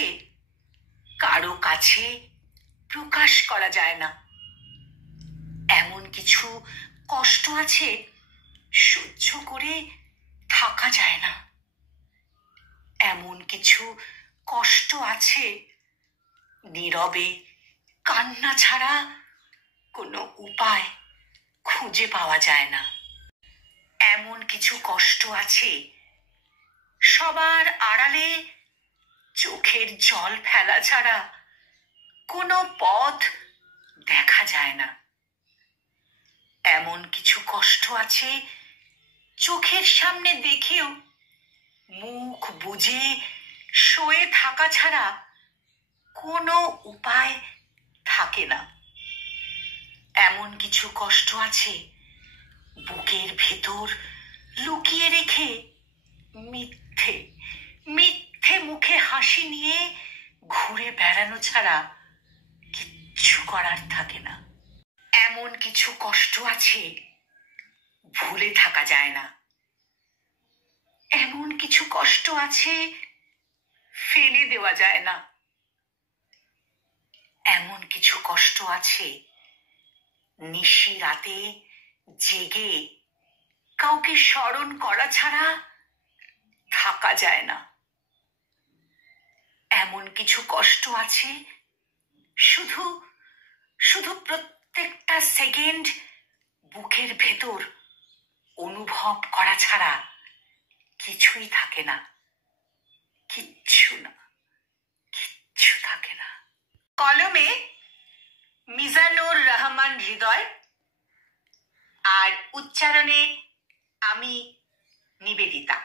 আছে কারো কাছে প্রকাশ করা যায় না, এমন কিছু কষ্ট আছে সহ্য করে থাকা যায় না, এমন কিছু কষ্ট আছে নীরবে কান্না ছাড়া কোনো উপায় খুঁজে পাওয়া যায় না, এমন কিছু কষ্ট আছে সবার আড়ালে চোখের জল ফেলা ছাড়া কোনো পথ দেখা যায় না, এমন কিছু কষ্ট আছে চোখের সামনে দেখেও মুখ বুজে শুয়ে থাকা ছাড়া কোনো উপায় থাকে না, এমন কিছু কষ্ট আছে বুকের ভেতর লুকিয়ে রেখে মিথ্যে মিথ্যে মুখে হাসি নিয়ে ঘুরে বেড়ানো ছাড়া কিচ্ছু করার থাকে না, এমন কিছু কষ্ট আছে ভুলে থাকা যায় না, এমন কিছু কষ্ট আছে ফেলে দেওয়া যায় না, এমন কিছু কষ্ট আছে নিশি রাতে জেগে কাউকে স্মরণ করা ছাড়া থাকা যায় না, এমন কিছু কষ্ট আছে শুধু শুধু প্রত্যেকটা সেকেন্ড বুকের ভেতর অনুভব করা ছাড়া কিছুই থাকে না, কিচ্ছু না, কিচ্ছু থাকে না। কলমে মিজানুর রহমান হৃদয়, আর উচ্চারণে আমি নিবেদিতা।